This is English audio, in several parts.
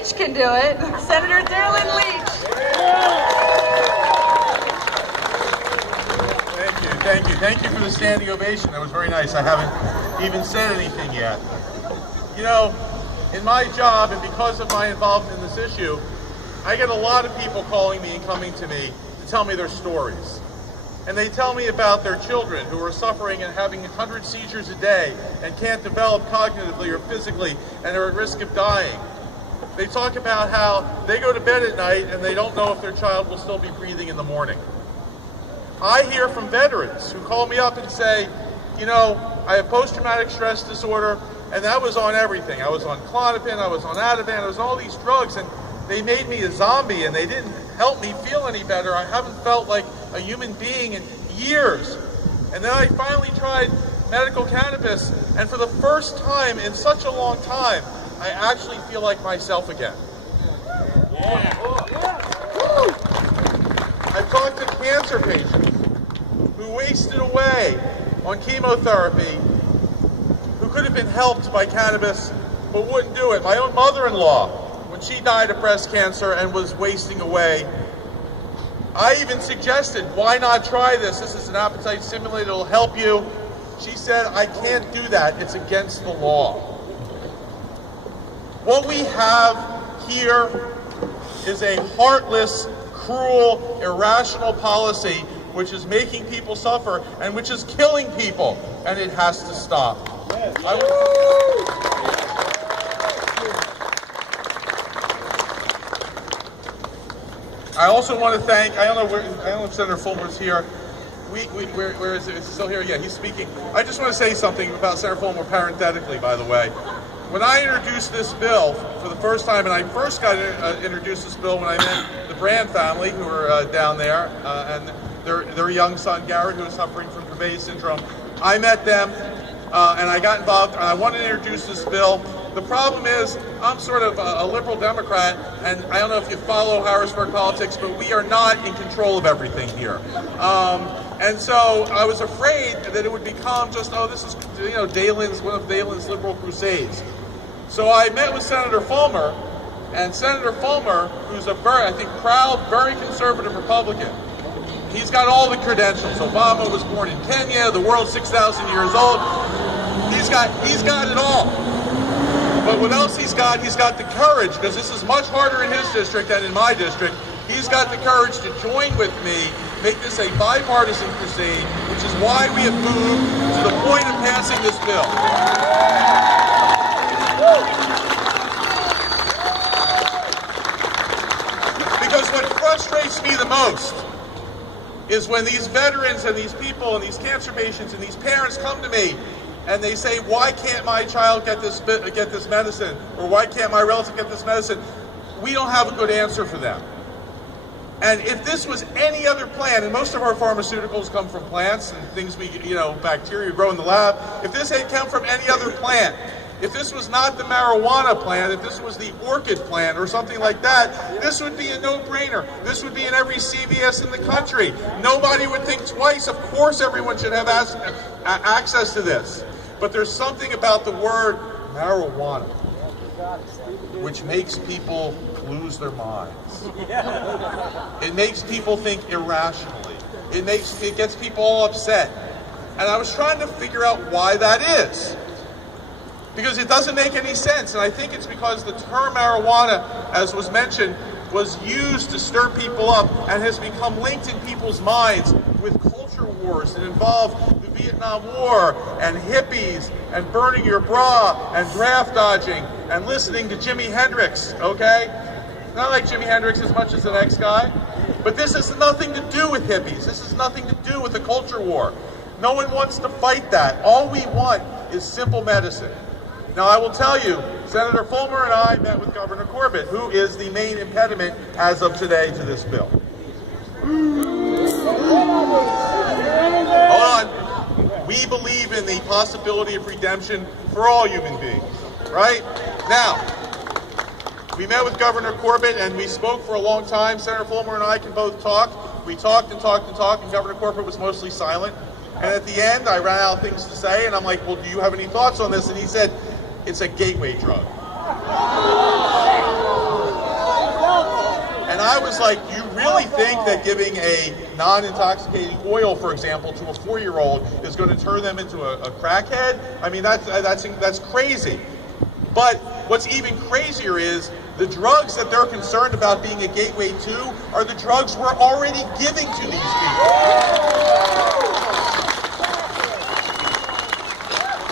Leach can do it. Senator Daylin Leach. Thank you for the standing ovation. That was very nice. I haven't even said anything yet. You know, in my job and because of my involvement in this issue, I get a lot of people calling me and coming to me to tell me their stories. And they tell me about their children who are suffering and having 100 seizures a day and can't develop cognitively or physically and are at risk of dying. They talk about how they go to bed at night and they don't know if their child will still be breathing in the morning. I hear from veterans who call me up and say, you know, I have post-traumatic stress disorder, and that was on everything. I was on Klonopin, I was on Ativan, I was on all these drugs, and they made me a zombie, and they didn't help me feel any better. I haven't felt like a human being in years. And then I finally tried medical cannabis, and for the first time in such a long time, I actually feel like myself again. Yeah. I've talked to cancer patients who wasted away on chemotherapy, who could have been helped by cannabis, but wouldn't do it. My own mother-in-law, when she died of breast cancer and was wasting away, I even suggested, why not try this? This is an appetite stimulator, it'll help you. She said, I can't do that, it's against the law. What we have here is a heartless, cruel, irrational policy which is making people suffer and which is killing people, and it has to stop. I also want to thank, I don't know if Senator Fulmer's here. Where is it? Is he still here? Yeah, he's speaking. I just want to say something about Senator Fulmer parenthetically, by the way. When I introduced this bill for the first time, and I first got introduced this bill when I met the Brand family, who are down there, and their young son, Garrett, who is suffering from Dravet syndrome. I met them, and I got involved, and I wanted to introduce this bill. The problem is, I'm sort of a liberal Democrat, and I don't know if you follow Harrisburg politics, but we are not in control of everything here. And so I was afraid that it would become just, oh, this is, you know, one of Daylin's liberal crusades. So I met with Senator Fulmer, and Senator Fulmer, who's a very, I think, proud, very conservative Republican, he's got all the credentials. Obama was born in Kenya, the world's 6,000 years old. He's got it all. But what else he's got the courage, because this is much harder in his district than in my district. He's got the courage to join with me, make this a bipartisan crusade, which is why we have moved to the point of passing this bill. Because what frustrates me the most is when these veterans and these people and these cancer patients and these parents come to me and they say, why can't my child get this medicine? Or why can't my relative get this medicine? We don't have a good answer for them. And if this was any other plant, and most of our pharmaceuticals come from plants and things bacteria grow in the lab, if this had come from any other plant, if this was not the marijuana plant, if this was the orchid plant or something like that, this would be a no-brainer. This would be in every CVS in the country. Nobody would think twice. Of course everyone should have access to this. But there's something about the word marijuana which makes people lose their minds. It makes people think irrationally. It gets people all upset. And I was trying to figure out why that is. Because it doesn't make any sense, and I think it's because the term marijuana, as was mentioned, was used to stir people up and has become linked in people's minds with culture wars that involve the Vietnam War and hippies and burning your bra and draft dodging and listening to Jimi Hendrix, okay? Not like Jimi Hendrix as much as the next guy, but this has nothing to do with hippies. This has nothing to do with the culture war. No one wants to fight that. All we want is simple medicine. Now, I will tell you, Senator Fulmer and I met with Governor Corbett, who is the main impediment as of today to this bill. Hold on. We believe in the possibility of redemption for all human beings, right? Now, we met with Governor Corbett and we spoke for a long time. Senator Fulmer and I can both talk. We talked and talked and talked, and Governor Corbett was mostly silent. And at the end, I ran out of things to say, and I'm like, well, do you have any thoughts on this? And he said, it's a gateway drug. was like, you really think that giving a non-intoxicating oil, for example, to a 4-year-old is going to turn them into a crackhead? I mean, that's crazy. But what's even crazier is the drugs that they're concerned about being a gateway to are the drugs we're already giving to these people.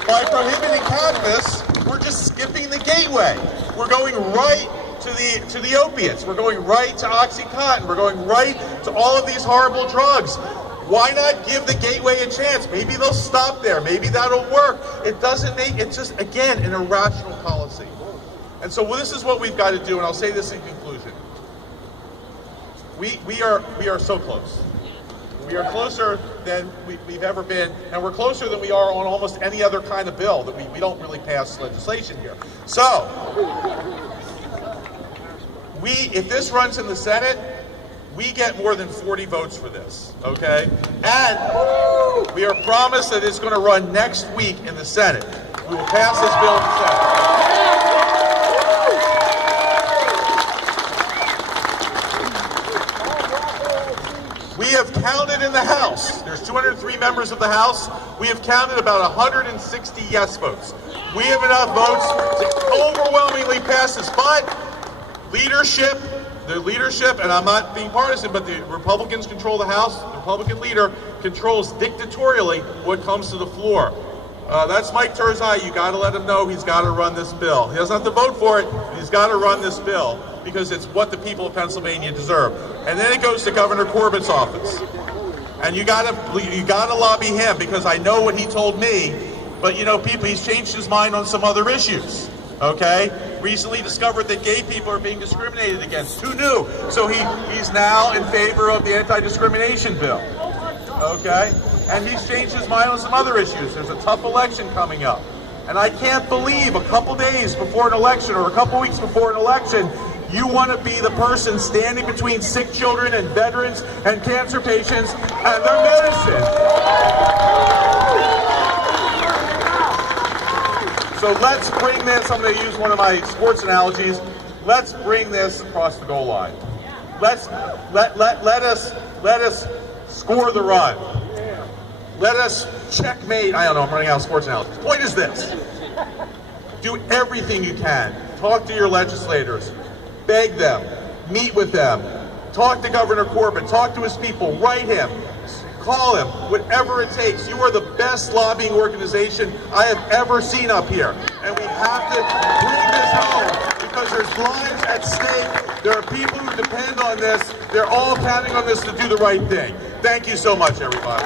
By prohibiting cannabis, we're just skipping the gateway. We're going right to the opiates. We're going right to OxyContin. We're going right to all of these horrible drugs. Why not give the gateway a chance? Maybe they'll stop there. Maybe that'll work. It doesn't make, it's just, again, an irrational policy. And so this is what we've got to do, and I'll say this in conclusion. We are so close. We are closer than we've ever been, and we're closer than we are on almost any other kind of bill that we don't really pass legislation here. So, if this runs in the Senate, we get more than 40 votes for this, okay? And we are promised that it's going to run next week in the Senate. We will pass this bill in the Senate. We have counted in the House. There's 203 members of the House. We have counted about 160 yes votes. We have enough votes to overwhelmingly pass this, but the leadership, and I'm not being partisan, but the Republicans control the House. The Republican leader controls dictatorially what comes to the floor. That's Mike Turzai. You got to let him know he's got to run this bill. He doesn't have to vote for it, but he's got to run this bill because it's what the people of Pennsylvania deserve. And then it goes to Governor Corbett's office, and you got to lobby him because I know what he told me. But you know, he's changed his mind on some other issues. Okay, recently discovered that gay people are being discriminated against. Who knew? So he's now in favor of the anti-discrimination bill. Okay, and he's changed his mind on some other issues. There's a tough election coming up, and I can't believe a couple days before an election or a couple weeks before an election, you want to be the person standing between sick children and veterans and cancer patients and their medicine. So let's bring this, I'm going to use one of my sports analogies, let's bring this across the goal line. Let us score the run. Let us checkmate, I don't know, I'm running out of sports analogies. Point is this, do everything you can. Talk to your legislators, beg them, meet with them, talk to Governor Corbett, talk to his people, write him, call him, whatever it takes. You are the best lobbying organization I have ever seen up here. And we have to bring this home because there's lives at stake. There are people who depend on this. They're all counting on this to do the right thing. Thank you so much, everybody.